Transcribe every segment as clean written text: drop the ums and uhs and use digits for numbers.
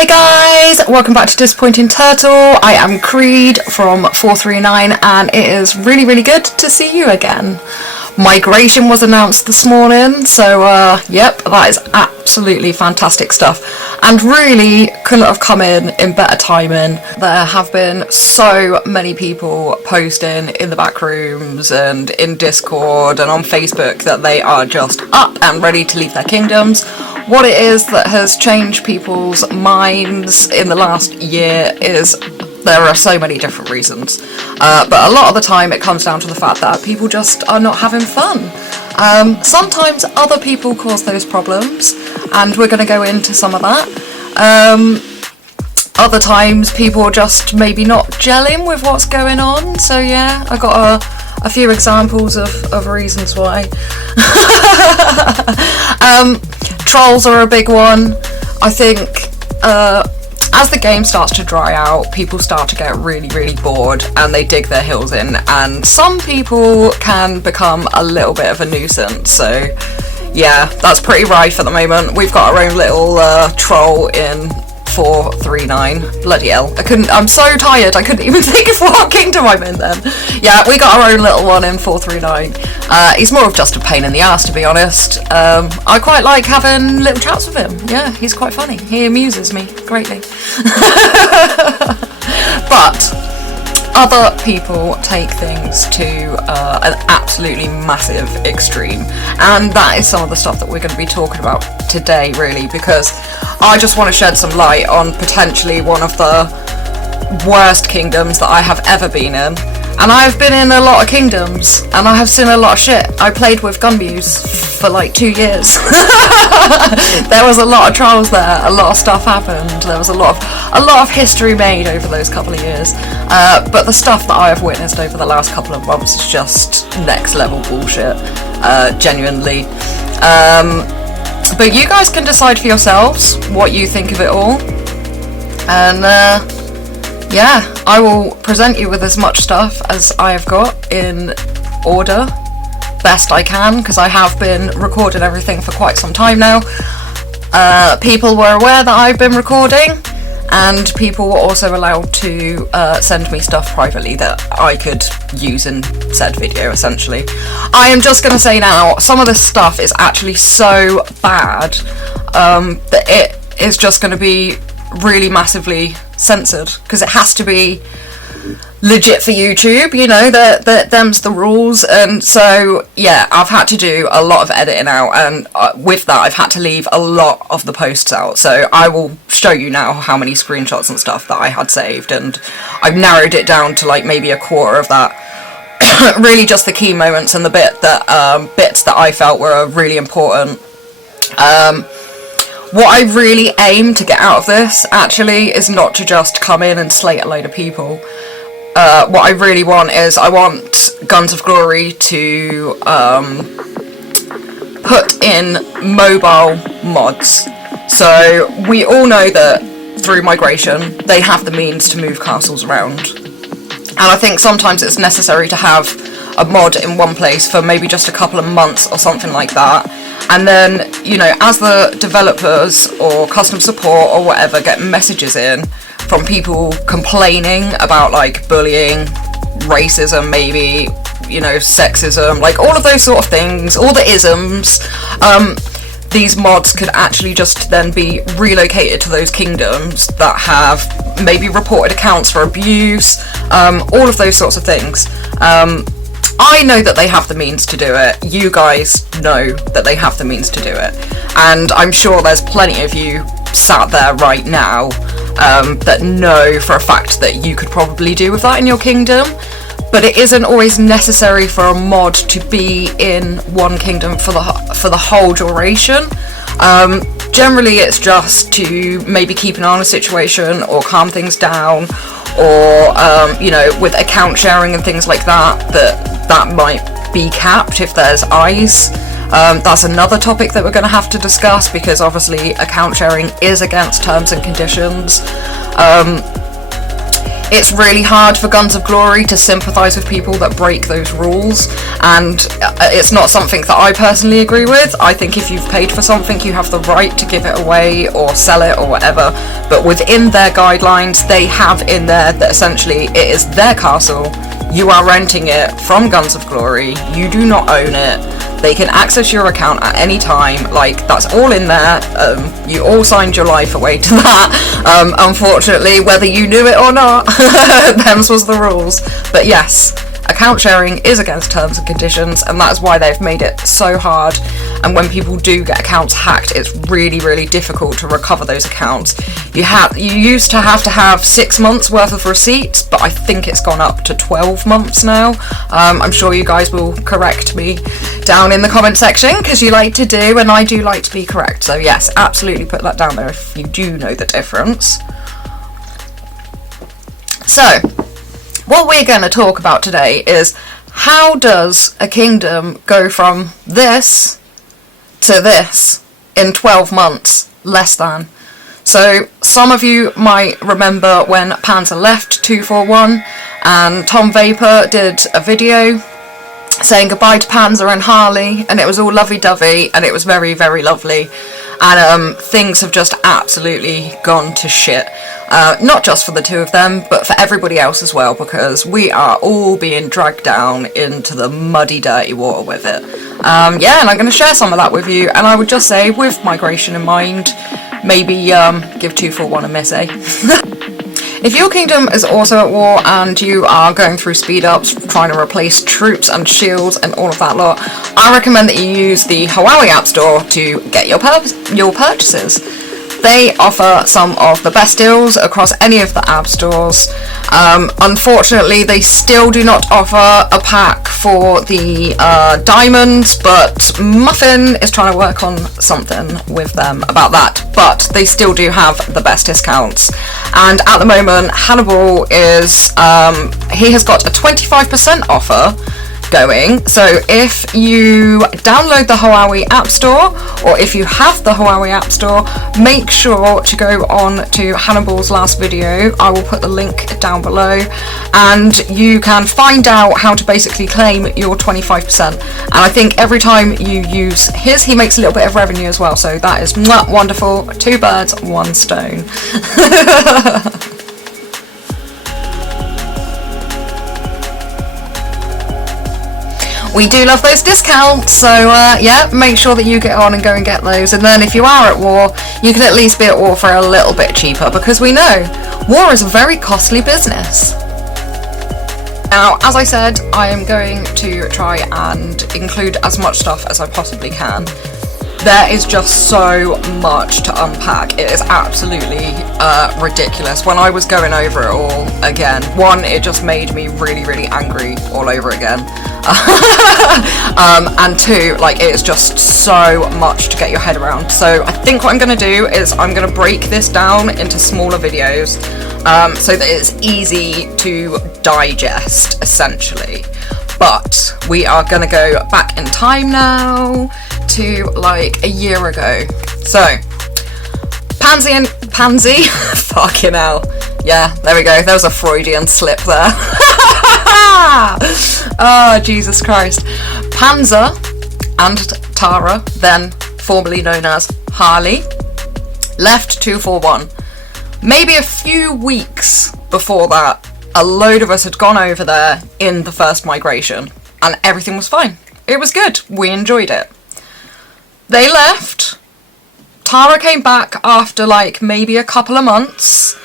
Hey guys, welcome back to Disappointing Turtle. I am Creed from 439 and it is really good to see you again. Migration was announced this morning, so yep, that is absolutely fantastic stuff and really couldn't have come in better timing. There have been so many people posting in the back rooms and in Discord and on Facebook that they are just up and ready to leave their kingdoms. What it is that has changed people's minds in the last year is there are so many different reasons, but a lot of the time it comes down to the fact that people just are not having fun. Sometimes other people cause those problems, and we're going to go into some of that. Other times people are just maybe not gelling with what's going on, so yeah, I got a few examples of reasons why. Trolls are a big one. I think as the game starts to dry out, people start to get really bored and they dig their heels in, and some people can become a little bit of a nuisance. So yeah, that's pretty rife at the moment. We've got our own little troll in 439. Bloody hell, I'm so tired I couldn't even think of what kingdom I'm in then. Yeah, we got our own little one in 439. He's more of just a pain in the ass, to be honest. I quite like having little chats with him. Yeah, he's quite funny. He amuses me greatly. But other people take things to an absolutely massive extreme, and that is some of the stuff that we're going to be talking about today, really, because I just want to shed some light on potentially one of the worst kingdoms that I have ever been in. And I've been in a lot of kingdoms, and I have seen a lot of shit. I played with Gunbuse for like 2 years. There was a lot of trials there, a lot of stuff happened, there was a lot of history made over those couple of years. But the stuff that I have witnessed over the last couple of months is just next level bullshit, genuinely. But you guys can decide for yourselves what you think of it all. And yeah, I will present you with as much stuff as I have got in order, best I can, because I have been recording everything for quite some time now. People were aware that I've been recording, and people were also allowed to send me stuff privately that I could use in said video, essentially. I am just going to say now, some of this stuff is actually so bad that it is just going to be really massively censored, because it has to be legit for YouTube, you know, them's the rules. And so yeah, I've had to do a lot of editing out, and with that I've had to leave a lot of the posts out. So I will show you now how many screenshots and stuff that I had saved, and I've narrowed it down to like maybe a quarter of that. Really just the key moments and the bits that I felt were really important. What I really aim to get out of this, actually, is not to just come in and slate a load of people. What I really want is, I want Guns of Glory to put in mobile mods. So we all know that through migration, they have the means to move castles around. And I think sometimes it's necessary to have a mod in one place for maybe just a couple of months or something like that. And then, you know, as the developers or custom support or whatever get messages in from people complaining about like bullying, racism maybe, you know, sexism, like all of those sort of things, all the isms, these mods could actually just then be relocated to those kingdoms that have maybe reported accounts for abuse, all of those sorts of things. I know that they have the means to do it. You guys know that they have the means to do it. And I'm sure there's plenty of you sat there right now that know for a fact that you could probably do with that in your kingdom. But it isn't always necessary for a mod to be in one kingdom for the whole duration. Generally it's just to maybe keep an eye on a situation or calm things down, or you know, with account sharing and things like that might be capped if there's eyes. That's another topic that we're going to have to discuss, because obviously account sharing is against terms and conditions. It's really hard for Guns of Glory to sympathise with people that break those rules, and it's not something that I personally agree with. I think if you've paid for something, you have the right to give it away or sell it or whatever, but within their guidelines, they have in there that essentially it is their castle, you are renting it from Guns of Glory, you do not own it. They can access your account at any time, like, that's all in there. You all signed your life away to that, unfortunately, whether you knew it or not. Them's was the rules. But yes, account sharing is against terms and conditions, and that's why they've made it so hard. And when people do get accounts hacked, it's really, really difficult to recover those accounts. You used to have 6 months worth of receipts, but I think it's gone up to 12 months now. I'm sure you guys will correct me down in the comment section, because you like to do, and I do like to be correct. So yes, absolutely put that down there if you do know the difference. So, what we're going to talk about today is, how does a kingdom go from this to this in 12 months, less than? So some of you might remember when Panzer left 241 and Tom Vapor did a video saying goodbye to Panzer and Harley, and it was all lovey-dovey and it was very, very lovely. And things have just absolutely gone to shit. Not just for the two of them, but for everybody else as well, because we are all being dragged down into the muddy, dirty water with it. Yeah, and I'm going to share some of that with you, and I would just say, with migration in mind, maybe give 241 a miss, eh? If your kingdom is also at war and you are going through speed ups, trying to replace troops and shields and all of that lot, I recommend that you use the Huawei App Store to get your purchases. They offer some of the best deals across any of the app stores. Unfortunately, they still do not offer a pack for the diamonds, but Muffin is trying to work on something with them about that. But they still do have the best discounts. And at the moment, Hannibal is, he has got a 25% offer going. So if you download the Huawei App Store, or if you have the Huawei App Store, make sure to go on to Hannibal's last video. I will put the link down below, and you can find out how to basically claim your 25%. And I think every time you use his, he makes a little bit of revenue as well. So that is wonderful. 2 birds, 1 stone. We do love those discounts, so yeah, make sure that you get on and go and get those. And then if you are at war, you can at least be at war for a little bit cheaper, because we know war is a very costly business. Now, as I said, I am going to try and include as much stuff as I possibly can. There is just so much to unpack. It is absolutely ridiculous. When I was going over it all again, one, it just made me really, really angry all over again. And two, like, it is just so much to get your head around. So I think what I'm going to do is I'm going to break this down into smaller videos, so that it's easy to digest, essentially. But we are going to go back in time now to like a year ago. So Pansy fucking hell, yeah, there we go, there was a Freudian slip there. Oh, Jesus Christ. Panzer and Tara, then formerly known as Harley, left 241. Maybe a few weeks before that, a load of us had gone over there in the first migration, and everything was fine. It was good. We enjoyed it. They left. Tara came back after like maybe a couple of months.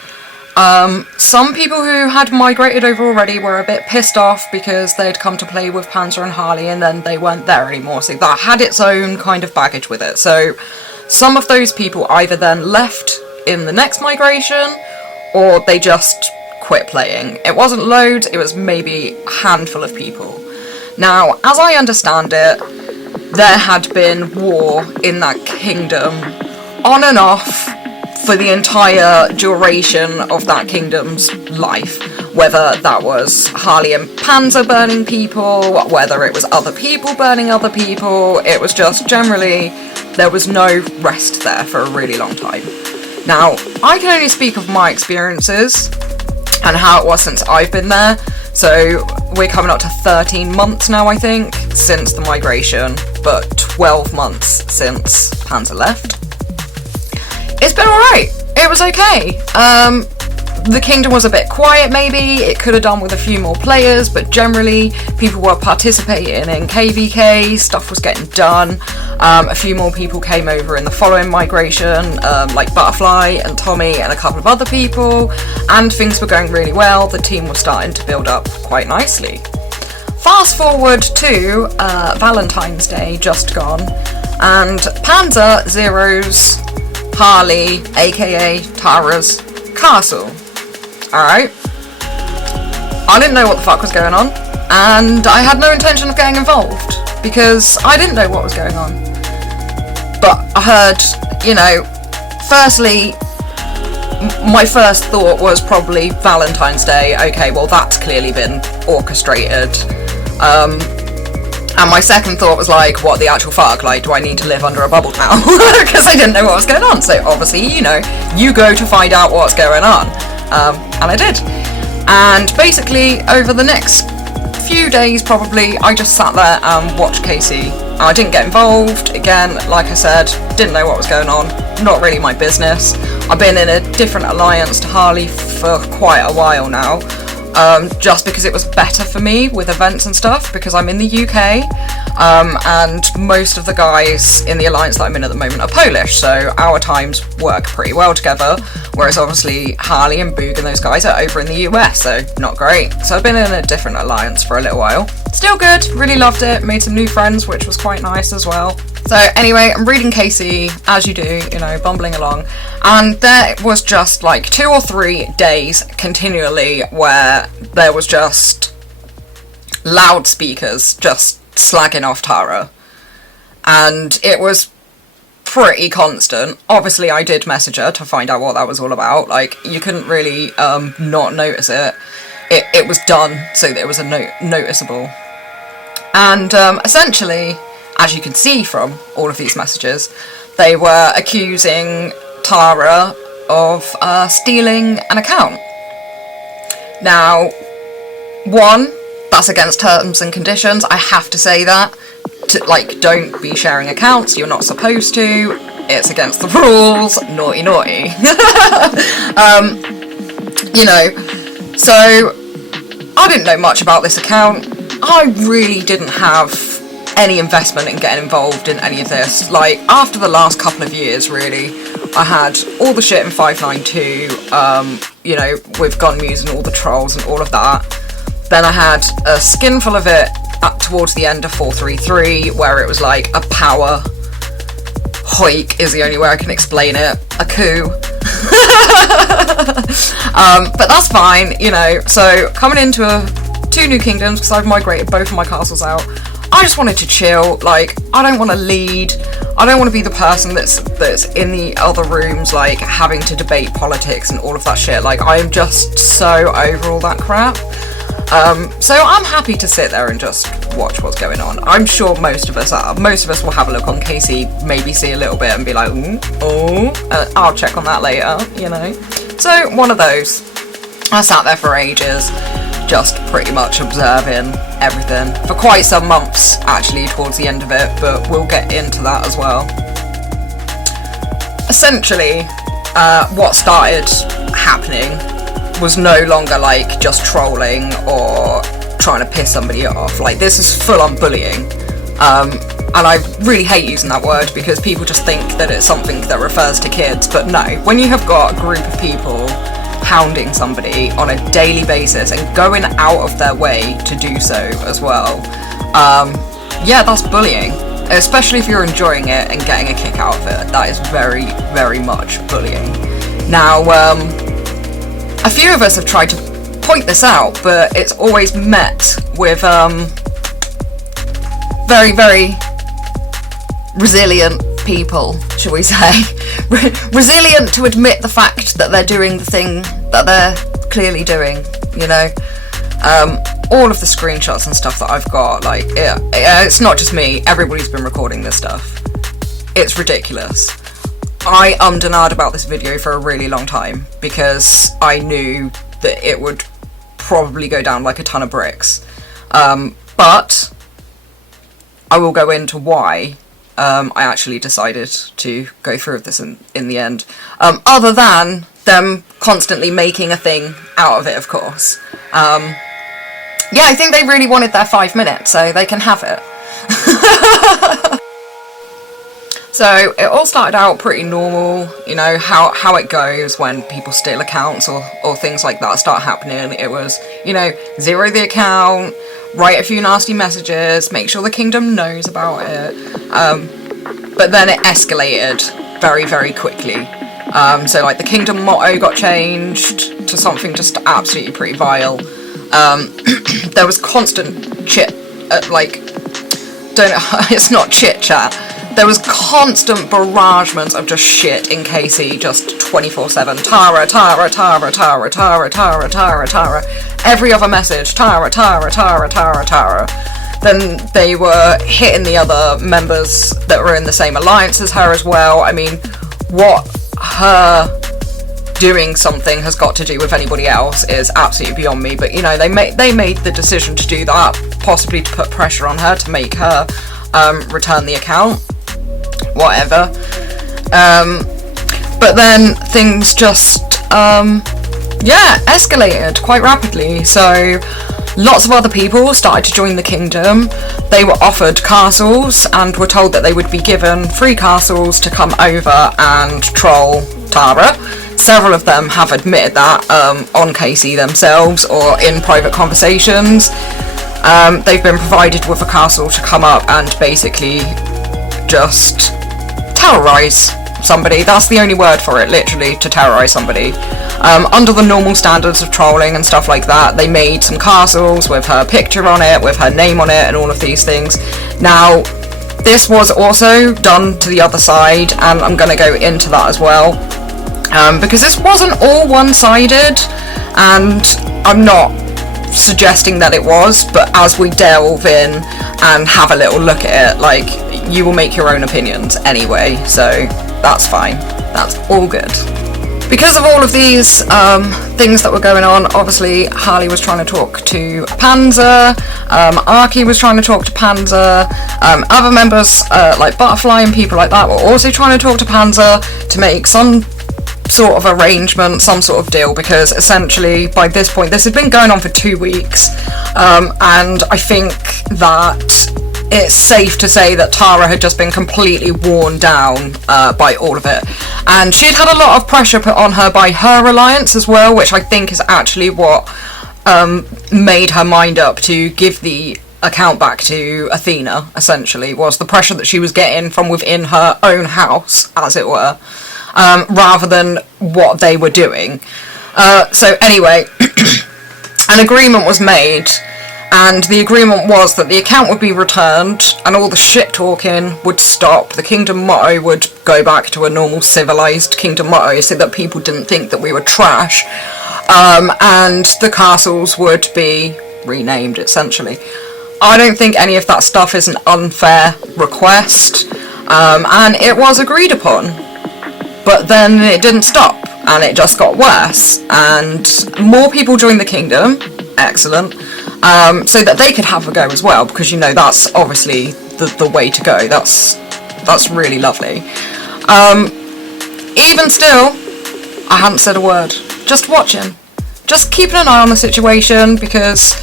Some people who had migrated over already were a bit pissed off because they'd come to play with Panzer and Harley and then they weren't there anymore. So that had its own kind of baggage with it. So some of those people either then left in the next migration or they just quit playing. It wasn't loads, it was maybe a handful of people. Now, as I understand it, there had been war in that kingdom on and off for the entire duration of that kingdom's life. Whether that was Harley and Panzer burning people, whether it was other people burning other people, it was just generally, there was no rest there for a really long time. Now, I can only speak of my experiences. and how it was since I've been there. So we're coming up to 13 months now, I think, since the migration, but 12 months since Panzer left. It's been alright. It was okay. The kingdom was a bit quiet, maybe. It could have done with a few more players, but generally people were participating in KVK, stuff was getting done. A few more people came over in the following migration, like Butterfly and Tommy and a couple of other people, and things were going really well. The team was starting to build up quite nicely. Fast forward to Valentine's Day, just gone, and Panzer zeros Harley, aka Tara's castle. Alright. I didn't know what the fuck was going on, and I had no intention of getting involved, because I didn't know what was going on. But I heard, you know, firstly, my first thought was probably Valentine's Day. Okay, well that's clearly been orchestrated. And my second thought was like, what the actual fuck? Like, do I need to live under a bubble now? Because I didn't know what was going on. So obviously, you know, you go to find out what's going on. And I did. And basically, over the next few days probably, I just sat there and watched Casey. I didn't get involved. Again, like I said, didn't know what was going on. Not really my business. I've been in a different alliance to Harley for quite a while now. Just because it was better for me with events and stuff, because I'm in the UK, and most of the guys in the alliance that I'm in at the moment are Polish, so our times work pretty well together, whereas obviously Harley and Boog and those guys are over in the US, so not great. So I've been in a different alliance for a little while. Still good, really loved it, made some new friends, which was quite nice as well. So anyway, I'm reading Casey, as you do, you know, bumbling along, and there was just like 2 or 3 days continually where there was just loudspeakers just slagging off Tara, and it was pretty constant. Obviously I did message her to find out what that was all about. Like, you couldn't really not notice it. It was done, so that it was noticeable. And essentially, as you can see from all of these messages, they were accusing Tara of stealing an account. Now, one, that's against terms and conditions. I have to say that. Like, don't be sharing accounts. You're not supposed to. It's against the rules. Naughty, naughty. You know, so I didn't know much about this account. I really didn't have any investment in getting involved in any of this. Like, after the last couple of years, really, I had all the shit in 592, you know, with Gun Muse and all the trolls and all of that. Then I had a skinful of it towards the end of 433, where it was like a power hoik is the only way I can explain it. A coup. But that's fine, you know. So coming into 2 new kingdoms, because I've migrated both of my castles out, I just wanted to chill. Like, I don't want to lead. I don't want to be the person that's in the other rooms, like, having to debate politics and all of that shit. Like, I'm just so over all that crap. So I'm happy to sit there and just watch what's going on. I'm sure most of us are. Most of us will have a look on Casey, maybe see a little bit and be like, I'll check on that later, you know. So, one of those. I sat there for ages, just pretty much observing everything for quite some months, actually, towards the end of it, but we'll get into that as well. Essentially, what started happening was no longer like just trolling or trying to piss somebody off. Like, this is full-on bullying, and I really hate using that word because people just think that it's something that refers to kids, but no, when you have got a group of people hounding somebody on a daily basis and going out of their way to do so as well, yeah, that's bullying, especially if you're enjoying it and getting a kick out of it. That is very, very much bullying. Now, a few of us have tried to point this out, but it's always met with very, very resilient people, shall we say. Resilient to admit the fact that they're doing the thing that they're clearly doing, you know. All of the screenshots and stuff that I've got, like, it's not just me, everybody's been recording this stuff. It's ridiculous. I ummed and ahed about this video for a really long time because I knew that it would probably go down like a ton of bricks. But I will go into why I actually decided to go through with this in the end. Other than them constantly making a thing out of it, of course. Yeah, I think they really wanted their 5 minutes, so they can have it. So it all started out pretty normal, you know, how it goes when people steal accounts or things like that start happening. It was, you know, zero the account, write a few nasty messages, make sure the kingdom knows about it. But then it escalated very, very quickly. So like the kingdom motto got changed to something just absolutely pretty vile. There was constant it's not chit chat. There was constant barragements of just shit in KC, just 24/7. Tara, Tara, Tara, Tara, Tara, Tara, Tara, Tara. Every other message, Tara, Tara, Tara, Tara, Tara. Then they were hitting the other members that were in the same alliance as her as well. I mean, what her doing something has got to do with anybody else is absolutely beyond me. But you know, they made the decision to do that, possibly to put pressure on her to make her return the account. Whatever. But then things just escalated quite rapidly. So lots of other people started to join the kingdom. They were offered castles and were told that they would be given free castles to come over and troll Tara. Several of them have admitted that on KC themselves or in private conversations. They've been provided with a castle to come up and basically just terrorise somebody. That's the only word for it, literally, to terrorise somebody. Under the normal standards of trolling and stuff like that, they made some castles with her picture on it, with her name on it, and all of these things. Now, this was also done to the other side, and I'm going to go into that as well. Because this wasn't all one-sided, and I'm not suggesting that it was, but as we delve in and have a little look at it, like, you will make your own opinions anyway, so that's fine. That's all good. Because of all of these things that were going on, obviously Harley was trying to talk to Panzer, Arky was trying to talk to Panzer, other members like Butterfly and people like that were also trying to talk to Panzer to make some sort of arrangement, some sort of deal, because essentially by this point this had been going on for 2 weeks, and I think that it's safe to say that Tara had just been completely worn down by all of it, and she'd had a lot of pressure put on her by her alliance as well, which I think is actually what made her mind up to give the account back to Athena. Essentially was the pressure that she was getting from within her own house, as it were, rather than what they were doing. So anyway, an agreement was made, and the agreement was that the account would be returned and all the shit talking would stop. The kingdom motto would go back to a normal civilized kingdom motto so that people didn't think that we were trash, and the castles would be renamed, essentially. I don't think any of that stuff is an unfair request, and it was agreed upon. But then it didn't stop, and it just got worse, and more people joined the kingdom, excellent, so that they could have a go as well, because, you know, that's obviously the way to go. That's really lovely. Even still, I hadn't said a word, just watching, just keeping an eye on the situation, because,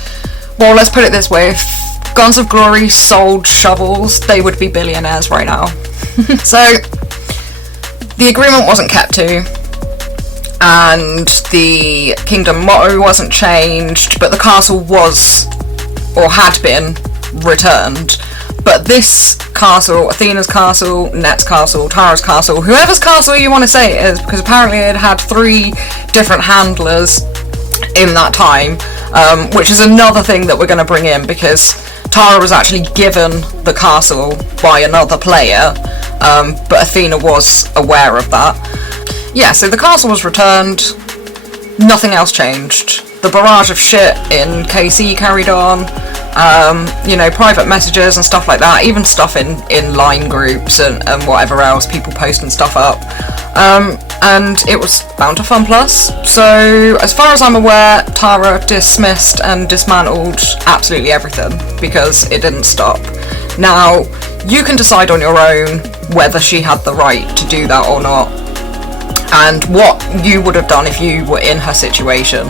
well, let's put it this way, if Guns of Glory sold shovels, they would be billionaires right now. So the agreement wasn't kept to, and the kingdom motto wasn't changed, but the castle was, or had been, returned. But this castle, Athena's castle, Net's castle, Tara's castle, whoever's castle you want to say it is, because apparently it had 3 different handlers in that time, which is another thing that we're going to bring in, because Tara was actually given the castle by another player, but Athena was aware of that. Yeah, so the castle was returned, nothing else changed. the barrage of shit in KC carried on. You know, private messages and stuff like that, even stuff in line groups and whatever else, people posting stuff up. And it was bound to Fun Plus. So as far as I'm aware, Tara dismissed and dismantled absolutely everything because it didn't stop. Now, you can decide on your own whether she had the right to do that or not, and what you would have done if you were in her situation.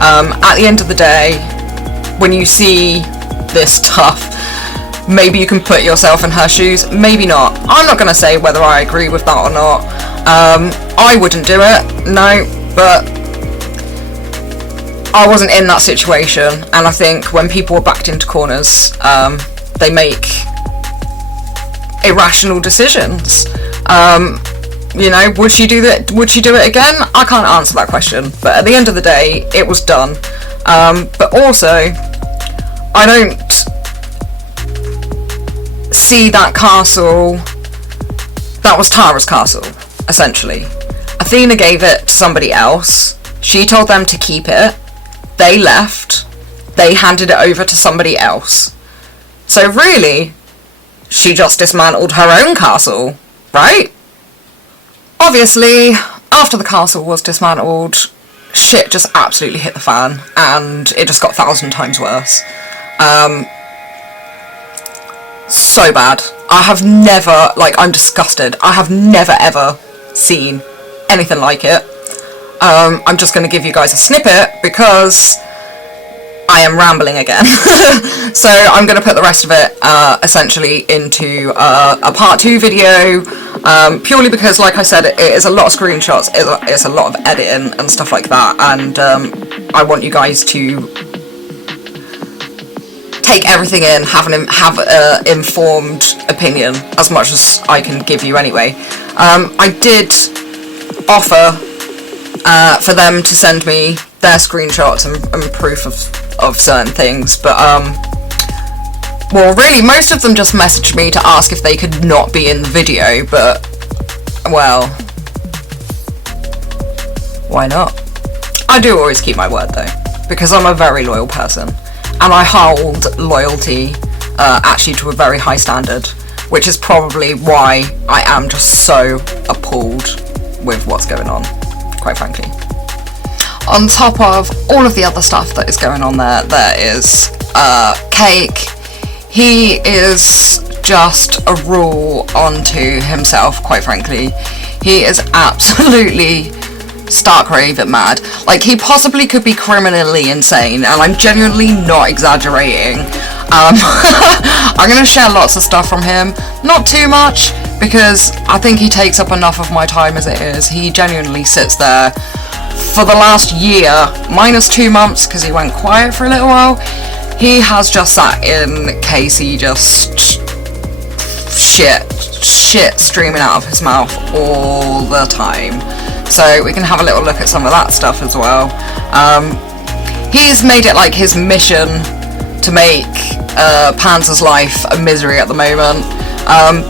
At the end of the day, when you see this stuff, maybe you can put yourself in her shoes, maybe not. I'm not going to say whether I agree with that or not. I wouldn't do it, no, but I wasn't in that situation, and I think when people are backed into corners, they make irrational decisions. You know, would she do that? Would she do it again? I can't answer that question, but at the end of the day, it was done. But also, I don't see that castle. That was Tara's castle, essentially. Athena gave it to somebody else. She told them to keep it. They left. They handed it over to somebody else. So really, she just dismantled her own castle, right? Obviously, after the castle was dismantled, shit just absolutely hit the fan, and it just got 1,000 times worse. So bad. I have never, like, I'm disgusted. I have never ever seen anything like it. I'm just going to give you guys a snippet because I am rambling again. So I'm going to put the rest of it essentially into a part 2 video, purely because, like I said, it is a lot of screenshots, it's a lot of editing and stuff like that, and I want you guys to take everything in, have an informed opinion, as much as I can give you anyway. I did offer for them to send me their screenshots and proof of certain things, but well, really, most of them just messaged me to ask if they could not be in the video, but, well, why not? I do always keep my word, though, because I'm a very loyal person, and I hold loyalty actually to a very high standard, which is probably why I am just so appalled with what's going on, quite frankly. On top of all of the other stuff that is going on there is Cake. He is just a rule unto himself, quite frankly. He is absolutely stark raving mad. Like, he possibly could be criminally insane, and I'm genuinely not exaggerating. I'm going to share lots of stuff from him. Not too much, because I think he takes up enough of my time as it is. He genuinely sits there for the last year, minus 2 months, because he went quiet for a little while. He has just sat in Casey, just shit streaming out of his mouth all the time. So we can have a little look at some of that stuff as well. He's made it like his mission to make Panzer's life a misery at the moment.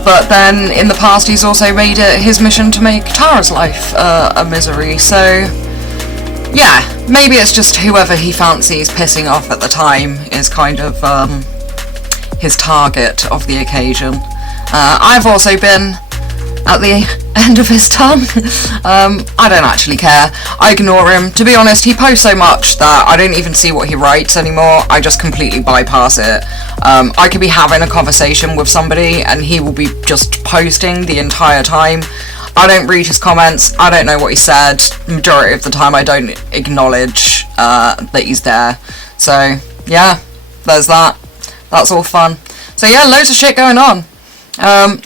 But then in the past he's also made it his mission to make Tara's life a misery. So yeah, maybe it's just whoever he fancies pissing off at the time is kind of his target of the occasion. I've also been at the end of his tongue. I don't actually care. I ignore him. To be honest, he posts so much that I don't even see what he writes anymore. I just completely bypass it. I could be having a conversation with somebody and he will be just posting the entire time. I don't read his comments. I don't know what he said. Majority of the time I don't acknowledge that he's there. So yeah, there's that. That's all fun. So yeah, loads of shit going on.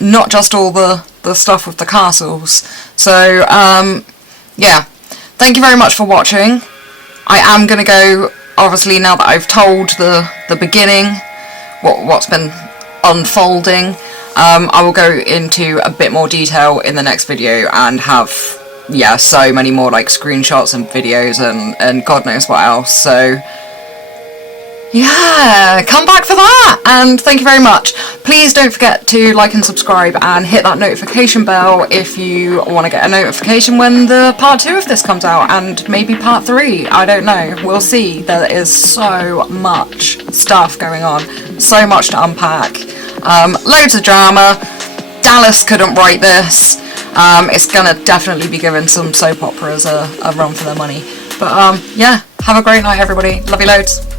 Not just all the stuff with the castles. So yeah, thank you very much for watching. I am going to go, obviously, now that I've told the beginning, what's been unfolding, I will go into a bit more detail in the next video and have, yeah, so many more like screenshots and videos and God knows what else. So Yeah, come back for that, and thank you very much. Please don't forget to like and subscribe and hit that notification bell if you want to get a notification when the part 2 of this comes out, and maybe part 3, I don't know, we'll see. There is so much stuff going on, so much to unpack, loads of drama. Dallas couldn't write this. It's gonna definitely be giving some soap operas a run for their money, but yeah, have a great night everybody, love you loads.